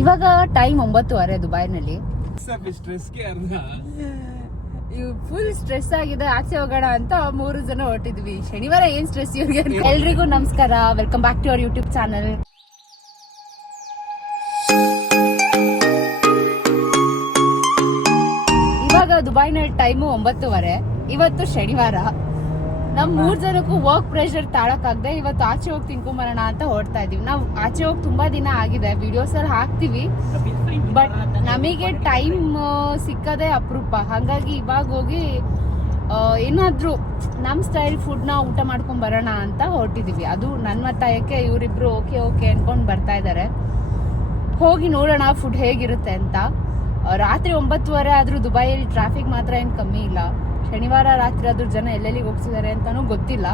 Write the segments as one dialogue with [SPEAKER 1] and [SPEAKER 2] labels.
[SPEAKER 1] ಇವಾಗ ಟೈಮ್ ಒಂಬತ್ತುವರೆ ದುಬೈನಲ್ಲಿ.
[SPEAKER 2] ಅರ್ಧ.
[SPEAKER 1] ಫುಲ್ ಸ್ಟ್ರೆಸ್ ಆಗಿದೆ ಆಚೆ ಹೋಗೋಣ ಅಂತ ಮೂರು ಜನ ಹೊರಟಿದ್ವಿ. ಶನಿವಾರ ಏನ್ ಸ್ಟ್ರೆಸ್ ಇವ್ರಿಗೆ ಎಲ್ರಿಗೂ ನಮಸ್ಕಾರ. Welcome back to our YouTube channel ಇವಾಗ ದುಬೈನಲ್ಲಿ ಟೈಮು ಒಂಬತ್ತುವರೆ. ಇವತ್ತು ಶನಿವಾರ. ನಮ್ ಮೂರ್ ಜನಕ್ಕೂ ವರ್ಕ್ ಪ್ರೆಷರ್ ತಾಳಕ್ಕಾಗ್ದೆ ಇವತ್ತು ಆಚೆ ಹೋಗಿ ತಿನ್ಕೊಂಬರೋಣ ಅಂತ ಹೊರಡ್ತಾ ಇದೀವಿ ನಾವು ಆಚೆ ಹೋಗಿ ತುಂಬಾ ದಿನ ಆಗಿದೆ ವಿಡಿಯೋಸ್ ಅಲ್ಲಿ ಹಾಕ್ತಿವಿ. ಬಟ್ ನಮಗೆ ಟೈಮ್ ಸಿಕ್ಕದೆ ಅಪರೂಪ. ಹಾಗಾಗಿ ಇವಾಗ ಹೋಗಿ ಏನಾದ್ರೂ ನಮ್ ಸ್ಟೈಲ್ ಫುಡ್ನ ಊಟ ಮಾಡ್ಕೊಂಡ್ ಬರೋಣ ಅಂತ ಹೊರಟಿದ್ದೀವಿ ಅದು ನನ್ನ ಒತ್ತಾಯಕ್ಕೆ ಇವರಿಬ್ರು ಓಕೆ ಓಕೆ ಅನ್ಕೊಂಡ್ ಬರ್ತಾ ಇದಾರೆ. ಹೋಗಿ ನೋಡೋಣ ಫುಡ್ ಹೇಗಿರುತ್ತೆ ಅಂತ. ರಾತ್ರಿ ಒಂಬತ್ತುವರೆ ಆದ್ರೂ ದುಬೈಯಲ್ಲಿ ಟ್ರಾಫಿಕ್ ಮಾತ್ರ ಏನು ಕಮ್ಮಿ ಇಲ್ಲ. ಶನಿವಾರ ರಾತ್ರಿ ಆದ್ರೂ ಜನ ಎಲ್ಲೆಲ್ಲಿಗೆ ಹೋಗ್ತಿದ್ದಾರೆ ಅಂತಾನೂ ಗೊತ್ತಿಲ್ಲ.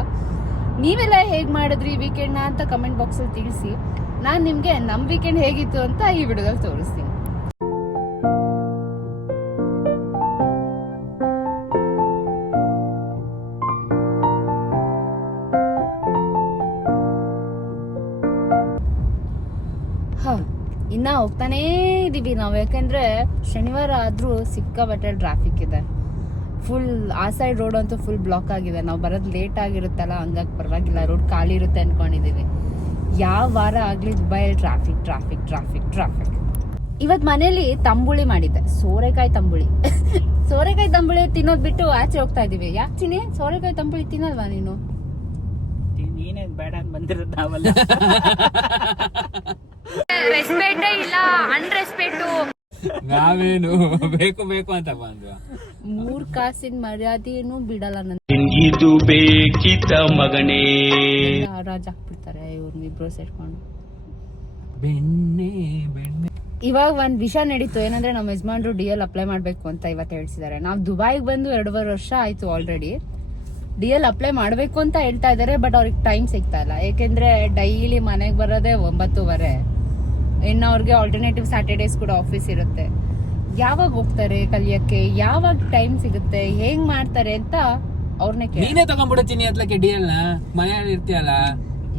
[SPEAKER 1] ನೀವೆಲ್ಲ ಹೇಗ್ ಮಾಡಿದ್ರಿ ವೀಕೆಂಡ್ನ ಅಂತ ಕಮೆಂಟ್ ಬಾಕ್ಸಲ್ಲಿ ತಿಳಿಸಿ. ನಾನು ನಿಮಗೆ ನಮ್ಮ ವೀಕೆಂಡ್ ಹೇಗಿತ್ತು ಅಂತ ಈ ವಿಡಿಯೋದಲ್ಲಿ ತೋರಿಸ್ತೀನಿ. ಇನ್ನ ಹೋಗ್ತಾನೇ ಇದೀವಿ ನಾವು. ಯಾಕಂದ್ರೆ ಶನಿವಾರ ಆದ್ರೂ ಸಿಕ್ಕಾಪಟ್ಟೆ ಟ್ರಾಫಿಕ್ ಇದೆ. ಫುಲ್ ಆ ಸೈಡ್ ರೋಡ್ ಅಂತೂ ಫುಲ್ ಬ್ಲಾಕ್ ಆಗಿದೆ. ನಾವು ಬರೋದು ಲೇಟ್ ಆಗಿರುತ್ತಲ್ಲ ಹಂಗಾಗಿ ಪರವಾಗಿಲ್ಲ. ರೋಡ್ ಖಾಲಿ ಇರುತ್ತೆ ಅನ್ಕೊಂಡಿದೀವಿ. ಯಾವ ವಾರ ಆಗ್ಲಿ ದುಬೈಯಲ್ಲಿ ಟ್ರಾಫಿಕ್ ಟ್ರಾಫಿಕ್ ಟ್ರಾಫಿಕ್ ಟ್ರಾಫಿಕ್ ಇವತ್ತು ಮನೇಲಿ ತಂಬುಳಿ ಮಾಡಿದ್ದೆ. ಸೋರೆಕಾಯಿ ತಂಬುಳಿ. ಸೋರೆಕಾಯಿ ತಂಬುಳಿ ತಿನ್ನೋದ್ ಬಿಟ್ಟು ಆಚೆ ಹೋಗ್ತಾ ಇದೀವಿ. ಯಾಕೆ ತಿನ್ನಿ ಸೋರೆಕಾಯಿ ತಂಬುಳಿ ತಿನ್ನಲ್ವಾ ನೀನು?
[SPEAKER 3] ಬೇಡ ಬಂದಿರೋದು
[SPEAKER 1] ರೆಸ್ಪೆಕ್ಟ್ ಇಲ್ಲ. ಅನ್ರೆಸ್ಪೆಕ್ಟು
[SPEAKER 2] ನಾವೇನು ಬೇಕು ಬೇಕು ಅಂತ ಬಂದ್ವ?
[SPEAKER 1] ಮೂರ್ ಕಾಸಿನ ಮರ್ಯಾದೆನೂ ಬಿಡಲ್ಲ ನನ್ನ
[SPEAKER 4] ನಿನ್ಗಿದು ಬೇಕಿತ್ತ ಮಗನೇ.
[SPEAKER 1] ರಾಜ ಹಾಕ್ಬಿಡ್ತಾರೆ ಇವ್ರನ್ನ ಇಬ್ರು ಸೇರ್ಕೊಂಡು.
[SPEAKER 2] ಬೆಣ್ಣೆ ಬೆಣ್ಣೆ.
[SPEAKER 1] ಇವಾಗ ಒಂದ್ ವಿಷಯ ನಡೀತು ಏನಂದ್ರೆ ನಮ್ಮ ಯಜಮಾನ್ರು ಡಿ ಎಲ್ ಅಪ್ಲೈ ಮಾಡ್ಬೇಕು ಅಂತ ಇವತ್ತು ಹೇಳ್ತಿದ್ದಾರೆ ನಾವು ದುಬೈಗೆ ಬಂದು ಎರಡೂವರೆ ವರ್ಷ ಆಯ್ತು ಆಲ್ರೆಡಿ ಡಿ ಎಲ್ ಅಪ್ಲೈ ಮಾಡ್ಬೇಕು ಅಂತ ಹೇಳ್ತಾ ಇದ್ದಾರೆ ಬಟ್ ಅವ್ರಿಗೆ ಟೈಮ್ ಸಿಗ್ತಾ ಇಲ್ಲ. ಯಾಕೆಂದ್ರೆ ಡೈಲಿ ಮನೆಗೆ ಬರೋದೇ ಒಂಬತ್ತುವರೆ. ಇನ್ನು ಅವ್ರಿಗೆ ಆಲ್ಟರ್ನೇಟಿವ್ ಸ್ಯಾಟರ್ಡೇಸ್ ಕೂಡ ಆಫೀಸ್ ಇರುತ್ತೆ. ಯಾವಾಗ ಹೋಗ್ತಾರೆ ಕಲಿಯಕ್ಕೆ? ಯಾವಾಗ ಟೈಮ್ ಸಿಗುತ್ತೆ? ಹೆಂಗ್ ಮಾಡ್ತಾರೆ ಅಂತ ಅವ್ರನ್ನೇ ಕೇಳಿ
[SPEAKER 2] ನೀನೇ ತಗೊಂಡ್ಬಿಡತ್ತೀನಿ ಅತ್ಲಕ್ಕೆ ಡಿ ಎಲ್ ಮನೆಯಲ್ಲಿ ಇರ್ತೀಯಲ್ಲ?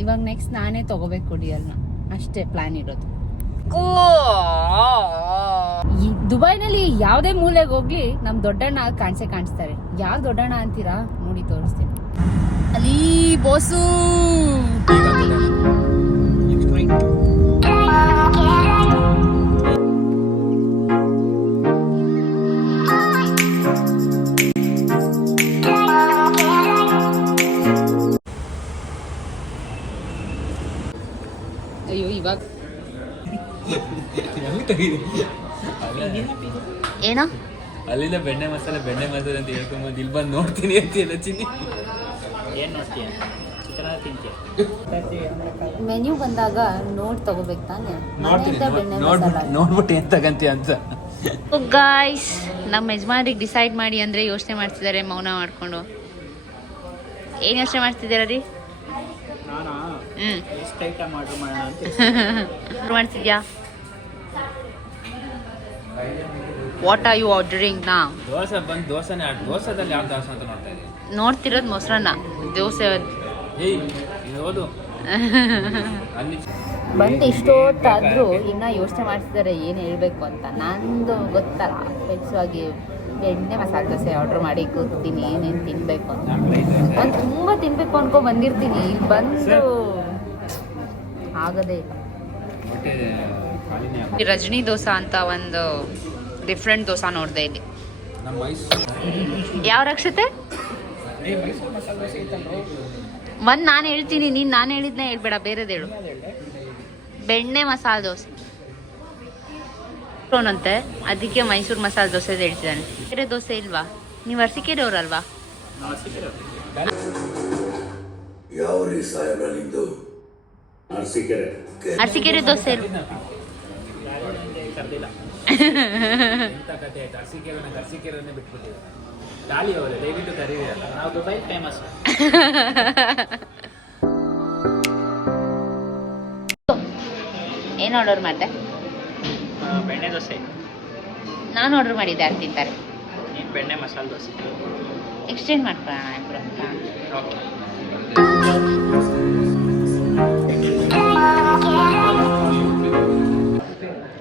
[SPEAKER 1] ಇವಾಗ ನೆಕ್ಸ್ಟ್ ನಾನೇ ತಗೋಬೇಕು ಡಿಯಲ್ನ ಅಷ್ಟೇ ಪ್ಲಾನ್ ಇರೋದು. ಈ ದುಬೈನಲ್ಲಿ ಯಾವ್ದೇ ಮೂಲೆಗೆ ಹೋಗ್ಲಿ ನಮ್ ದೊಡ್ಡಣ್ಣ ಕಾಣಿಸೇ ಕಾಣಿಸ್ತಾರೆ. ಯಾವ ದೊಡ್ಡಣ್ಣ ಅಂತೀರಾ? ನೋಡಿ ತೋರಿಸ್ತೀನಿ. ಅಲ್ಲಿ ಬೋಸು. ಏನೋ?
[SPEAKER 2] ಅಲ್ಲಿಂದ ಬೆಣ್ಣೆ ಮಸಾಲೆ ಬೆಣ್ಣೆ ಮಸಾಲೆ ಅಂತ ಹೇಳ್ಕೊಂಬಂದು ಇಲ್ಲಿ ಬಂದು ನೋಡ್ತೀನಿ ಅಂತ ಎಲ್ಲ ಚಿನ್ನಿ.
[SPEAKER 3] ಏನು ನೋಡ್ತೀಯ?
[SPEAKER 1] ಮೆನ್ಯೂ ಬಂದಾಗ ನೋಡ್ ತಗೋಬೇಕು ತಾನೆ?
[SPEAKER 2] ನೋಡ್ಬಿಟ್ಟು ಏನ್ ತಗಂತಿ ಅಂತ.
[SPEAKER 1] ಗಾಯ್ಸ್ ನಮ್ಮ ಯಜಮಾನ್ರಿಗೆ ಡಿಸೈಡ್ ಮಾಡಿ ಅಂದ್ರೆ ಯೋಚನೆ ಮಾಡ್ತಿದ್ದಾರೆ ಮೌನ ಮಾಡ್ಕೊಂಡು. ಏನ್ ಯೋಚನೆ ಮಾಡ್ತಿದ್ದೀರಾ ರೀ? ಮಾಡ್ತಿದ್ಯಾ ವಾಟ್ ಆರ್ ಯು ಆರ್ಡರಿಂಗ್ ನಾ
[SPEAKER 2] ದೋಸೆ ಬಂದು ದೋಸೆನೇ ದೋಸೆದಲ್ಲಿ ಯಾವ ದೋಸೆ ಅಂತ ನೋಡ್ತಾ ಇದ್ದೀನಿ
[SPEAKER 1] ನೋಡ್ತಿರೋದು ಮೊಸರನ್ನ. ದೋಸೆ
[SPEAKER 2] ಏಯ್ ಇದು ಓದು. ಅಲ್ಲಿ
[SPEAKER 1] ಬಂದು ಇಷ್ಟೊತ್ತಾದ್ರೂ ಇನ್ನ ಯೋಚನೆ ಮಾಡ್ತಿದ್ದಾರೆ ಏನು ಹೇಳಬೇಕು ಅಂತ. ನಂದು ಗೊತ್ತಲ್ಲ. ಹೆಚ್ಚಾಗಿ ಎಣ್ಣೆ ಮಸಾಲೆ ದೋಸೆ ಆರ್ಡರ್ ಮಾಡಿ ಕೂತೀನಿ ಏನೇನು ತಿನ್ಬೇಕು ಅಂತ. ನಾನು ತುಂಬ ತಿನ್ಬೇಕು ಅನ್ಕೊ ಬಂದಿರ್ತೀನಿ. ಇಲ್ಲಿ ಬಂದು ಆಗದೇ ರಜನಿ ದೋಸಾ ಅಂತ ಒಂದು ಡಿಫ್ರೆಂಟ್ ದೋಸೆ ನೋಡಿದೆ ಇಲ್ಲಿ. ಯಾವ ರಕ್ಷತೆ? ಒಂದ್ ನಾನು ಹೇಳ್ತೀನಿ ನೀನ್ ನಾನು ಹೇಳಿದ್ನೇ ಹೇಳ್ಬೇಡ ಬೇರೆದು ಹೇಳು. ಬೆಣ್ಣೆ ಮಸಾಲೆ ದೋಸೆ. ಅಂತೆ ಅದಕ್ಕೆ ಮೈಸೂರು ಮಸಾಲೆ ದೋಸೆ ಹೇಳ್ತಿದ್ದಾನೆ ಬೇರೆ ದೋಸೆ ಇಲ್ವಾ? ನೀವು
[SPEAKER 5] ಅವರಲ್ವಾ ಅರ್ಸಿಕೆರೆ ಅರಸೀಕೆರೆ.
[SPEAKER 1] ಅರಸಿಕೆರೆ ದೋಸೆ ಇಲ್ವಾ?
[SPEAKER 3] ಕರ್ದಿಲ್ಲ
[SPEAKER 2] ಎಂತ ಕತೆ ಆಯ್ತು? ಗಾಳಿ ಅವರೇ ದಯವಿಟ್ಟು ಕರೀರಲ್ಲ
[SPEAKER 3] ನಾವು ದುಬೈ ಫೇಮಸ್
[SPEAKER 1] ಏನು ಆರ್ಡರ್ ಮಾಡಿದೆ?
[SPEAKER 3] ಬೆಣ್ಣೆ ದೋಸೆ.
[SPEAKER 1] ನಾನು ಆರ್ಡರ್ ಮಾಡಿದ್ದೆ ಯಾರು ತಿಂತಾರೆ?
[SPEAKER 3] ಬೆಣ್ಣೆ ಮಸಾಲೆ ದೋಸೆ.
[SPEAKER 1] ಎಕ್ಸ್ಚೇಂಜ್ ಮಾಡ್ಕೊಳ್ಳೋಣ ಇಬ್ರು.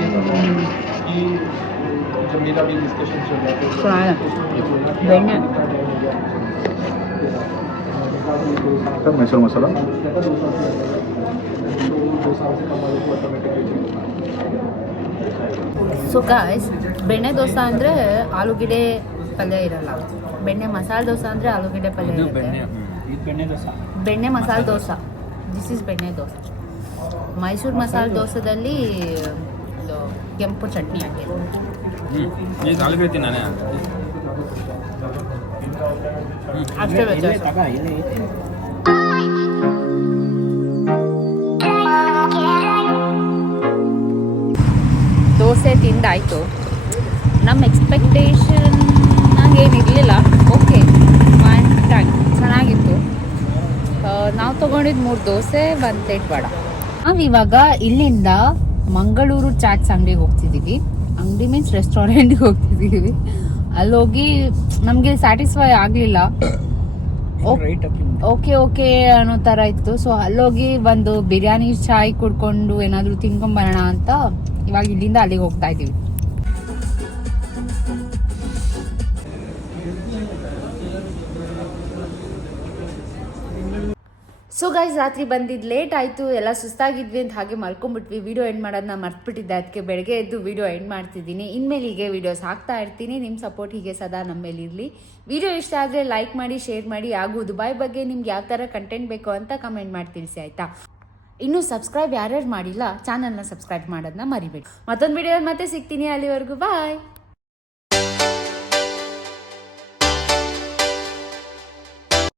[SPEAKER 1] ಇಟ್ ಓಕೆ
[SPEAKER 6] बट मुझे कि जब मेरा भी डिस्कशन चल रहा था
[SPEAKER 1] ಬೆಣ್ಣೆ
[SPEAKER 6] सर मैसूर मसाला दो साल से कम वाले को ऑटोमेटिकली
[SPEAKER 1] ಸೊ ಗಾಯ್ಸ್ ಬೆಣ್ಣೆ ದೋಸೆ ಅಂದರೆ ಆಲೂಗೆಡ್ಡೆ ಪಲ್ಯ ಇರಲ್ಲ ಬೆಣ್ಣೆ ಮಸಾಲೆ ದೋಸೆ ಅಂದರೆ ಆಲೂಗೆಡ್ಡೆ ಪಲ್ಯ
[SPEAKER 2] ಇದು
[SPEAKER 1] ಇರುತ್ತೆ
[SPEAKER 2] ಬೆಣ್ಣೆ ಇದು ಬೆಣ್ಣೆ ದೋಸೆ
[SPEAKER 1] ಬೆಣ್ಣೆ ಮಸಾಲೆ ದೋಸೆ ದಿಸ್ ಇಸ್ ಬೆಣ್ಣೆ ದೋಸೆ ಮೈಸೂರು ಮಸಾಲೆ ದೋಸೆದಲ್ಲಿ ಇದು ಕೆಂಪು ಚಟ್ನಿ
[SPEAKER 2] ಹಾಕಿ ಆಲೂಗಡ್ಡೆ
[SPEAKER 1] ಅಷ್ಟೇ ದೋಸೆ ತಿಂದಾಯಿತು. ನಮ್ಮ ಎಕ್ಸ್ಪೆಕ್ಟೇಷನ್ ಏನಿರಲಿಲ್ಲ ಓಕೆ ಚೆನ್ನಾಗಿತ್ತು. ನಾವು ತೊಗೊಂಡಿದ್ದು ಮೂರು ದೋಸೆ ಒಂದು ಪ್ಲೇಟ್ ವಡ. ನಾವಿವಾಗ ಇಲ್ಲಿಂದ ಮಂಗಳೂರು ಚಾಟ್ಸ್ ಅಂಗಡಿಗೆ ಹೋಗ್ತಿದ್ದೀವಿ ಅಂಗಡಿ ಮೀನ್ಸ್ ರೆಸ್ಟೋರೆಂಟ್ಗೆ ಹೋಗ್ತಿದ್ದೀವಿ ಅಲ್ಲಿ ಹೋಗಿ ನಮಗೆ ಸ್ಯಾಟಿಸ್ಫೈ ಆಗಲಿಲ್ಲ. ಓಕೆ ಓಕೆ ಅನ್ನೋ ಥರ ಇತ್ತು. ಸೊ ಅಲ್ಲೋಗಿ ಒಂದು ಬಿರಿಯಾನಿ ಚಾಯ್ ಕುಡ್ಕೊಂಡು ಏನಾದರೂ ತಿನ್ಕೊಂಬರೋಣ ಅಂತ ಇವಾಗ ಇಲ್ಲಿಂದ ಅಲ್ಲಿಗೆ ಹೋಗ್ತಾ ಇದ್ದೀವಿ. ಸೊ ಗೈಸ್ ರಾತ್ರಿ ಬಂದಿದ್ದು ಲೇಟ್ ಆಯಿತು. ಎಲ್ಲ ಸುಸ್ತಾಗಿದ್ವಿ ಅಂತ ಹಾಗೆ ಮಲ್ಕೊಂಡ್ಬಿಟ್ವಿ ವಿಡಿಯೋ ಎಂಡ್ ಮಾಡೋದನ್ನ ಮರ್ತ್ಬಿಟ್ಟಿದ್ದೆ. ಅದಕ್ಕೆ ಬೆಳಗ್ಗೆ ಎದ್ದು ವಿಡಿಯೋ ಎಂಡ್ ಮಾಡ್ತಿದ್ದೀನಿ. ಇನ್ಮೇಲೆ ಹೀಗೆ ವಿಡಿಯೋಸ್ ಹಾಕ್ತಾ ಇರ್ತೀನಿ. ನಿಮ್ಮ ಸಪೋರ್ಟ್ ಹೀಗೆ ಸದಾ ನಮ್ಮ ಮೇಲೆ ಇರಲಿ. ವೀಡಿಯೋ ಇಷ್ಟ ಆದರೆ ಲೈಕ್ ಮಾಡಿ ಶೇರ್ ಮಾಡಿ. ಆಗೋ ದುಬಾಯ್ ಬಗ್ಗೆ ನಿಮ್ಗೆ ಯಾವ ಥರ ಕಂಟೆಂಟ್ ಬೇಕು ಅಂತ ಕಮೆಂಟ್ ಮಾಡಿ ತಿಳಿಸಿ, ಆಯಿತಾ? ಇನ್ನೂ ಸಬ್ಸ್ಕ್ರೈಬ್ ಯಾರ್ಯಾರು ಮಾಡಿಲ್ಲ ಚಾನಲ್ನ ಸಬ್ಸ್ಕ್ರೈಬ್ ಮಾಡೋದನ್ನ ಮರಿಬೇಡಿ. ಮತ್ತೊಂದು ವಿಡಿಯೋ ಮತ್ತೆ ಸಿಗ್ತೀನಿ ಅಲ್ಲಿವರೆಗೂ. ಬಾಯ್